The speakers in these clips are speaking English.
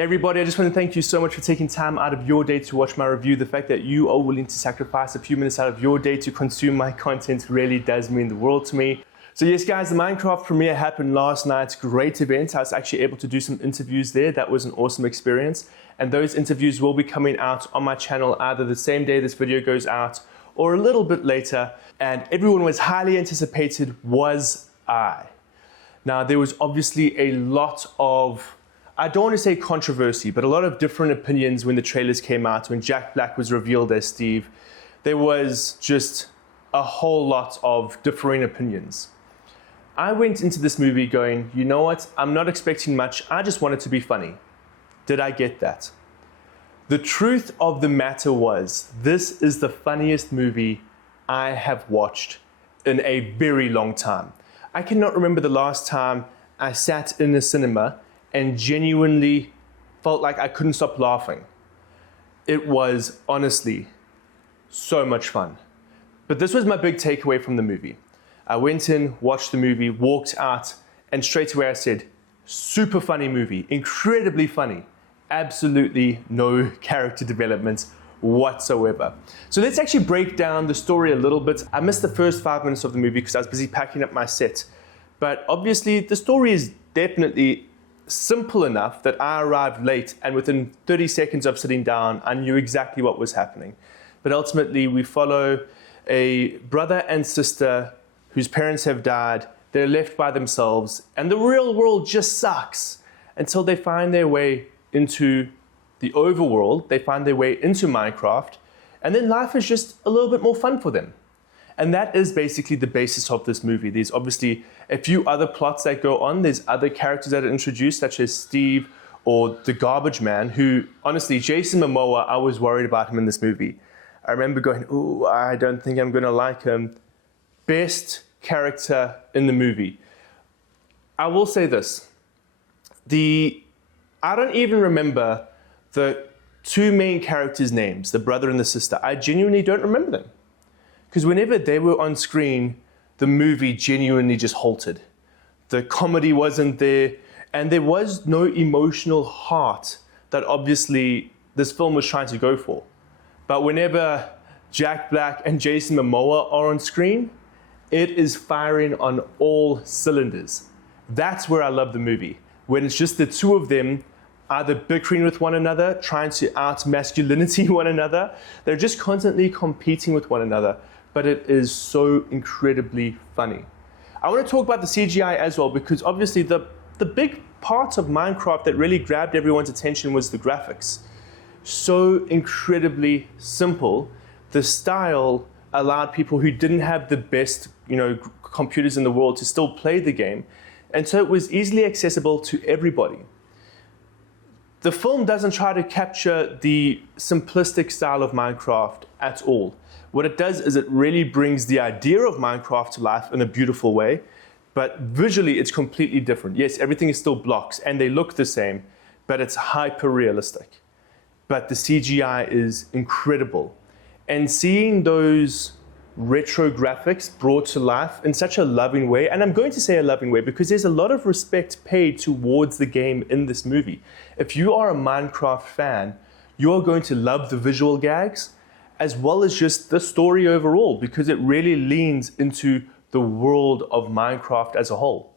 Hey everybody, I just want to thank you so much for taking time out of your day to watch my review. The fact that you are willing to sacrifice a few minutes out of your day to consume my content really does mean the world to me. So yes guys, the Minecraft premiere happened last night. Great event. I was actually able to do some interviews there. That was an awesome experience. And those interviews will be coming out on my channel either the same day this video goes out or a little bit later. And everyone was highly anticipated was I. Now there was obviously a lot of, I don't want to say controversy, but a lot of different opinions when the trailers came out, when Jack Black was revealed as Steve. There was just a whole lot of differing opinions. I went into this movie going, you know what, I'm not expecting much, I just want it to be funny. Did I get that? The truth of the matter was, this is the funniest movie I have watched in a very long time. I cannot remember the last time I sat in a cinema and genuinely felt like I couldn't stop laughing. It was honestly so much fun. But this was my big takeaway from the movie. I went in, watched the movie, walked out, and straight away I said, super funny movie, incredibly funny. Absolutely no character development whatsoever. So let's actually break down the story a little bit. I missed the first 5 minutes of the movie because I was busy packing up my set. But obviously the story is definitely simple enough that I arrived late and within 30 seconds of sitting down, I knew exactly what was happening. But ultimately we follow a brother and sister whose parents have died. They're left by themselves and the real world just sucks until they find their way into the overworld. They find their way into Minecraft, and then life is just a little bit more fun for them. And that is basically the basis of this movie. There's obviously a few other plots that go on. There's other characters that are introduced, such as Steve or the Garbage Man, who honestly, Jason Momoa, I was worried about him in this movie. I remember going, ooh, I don't think I'm gonna like him. Best character in the movie. I will say this, I don't even remember the two main characters' names, the brother and the sister. I genuinely don't remember them. Because whenever they were on screen, the movie genuinely just halted. The comedy wasn't there, and there was no emotional heart that obviously this film was trying to go for. But whenever Jack Black and Jason Momoa are on screen, it is firing on all cylinders. That's where I love the movie. When it's just the two of them either bickering with one another, trying to out-masculinity one another. They're just constantly competing with one another, but it is so incredibly funny. I want to talk about the CGI as well, because obviously the big part of Minecraft that really grabbed everyone's attention was the graphics. So incredibly simple. The style allowed people who didn't have the best, computers in the world to still play the game. And so it was easily accessible to everybody. The film doesn't try to capture the simplistic style of Minecraft at all. What it does is it really brings the idea of Minecraft to life in a beautiful way, but visually it's completely different. Yes, everything is still blocks and they look the same, but it's hyper realistic. But the CGI is incredible. And seeing those retro graphics brought to life in such a loving way, and I'm going to say a loving way because there's a lot of respect paid towards the game in this movie. If you are a Minecraft fan, you're going to love the visual gags as well as just the story overall, because it really leans into the world of Minecraft as a whole.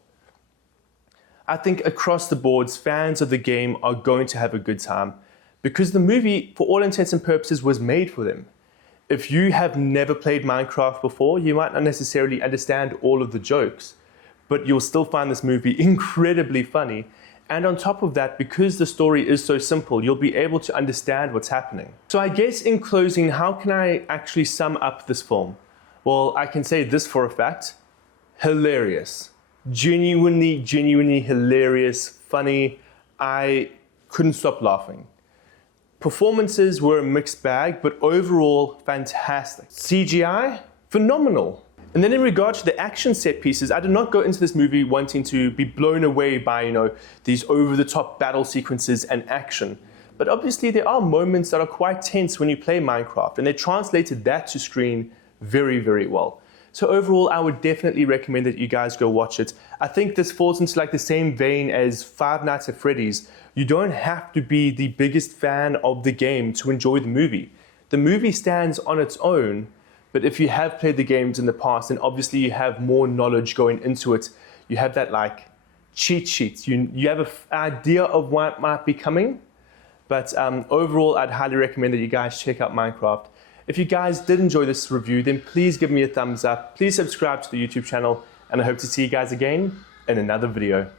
I think across the boards, fans of the game are going to have a good time because the movie, for all intents and purposes, was made for them. If you have never played Minecraft before, you might not necessarily understand all of the jokes, but you'll still find this movie incredibly funny. And on top of that, because the story is so simple, you'll be able to understand what's happening. So I guess in closing, how can I actually sum up this film? Well, I can say this for a fact: hilarious. Genuinely hilarious, funny. I couldn't stop laughing. Performances were a mixed bag, but overall fantastic. CGI, phenomenal. And then in regard to the action set pieces, I did not go into this movie wanting to be blown away by, these over-the-top battle sequences and action. But obviously there are moments that are quite tense when you play Minecraft, and they translated that to screen very, very well. So overall, I would definitely recommend that you guys go watch it. I think this falls into like the same vein as Five Nights at Freddy's. You don't have to be the biggest fan of the game to enjoy the movie. The movie stands on its own, but if you have played the games in the past, then obviously you have more knowledge going into it. You have that like cheat sheets. You have an idea of what might be coming. But overall, I'd highly recommend that you guys check out Minecraft. If you guys did enjoy this review, then please give me a thumbs up. Please subscribe to the YouTube channel, and I hope to see you guys again in another video.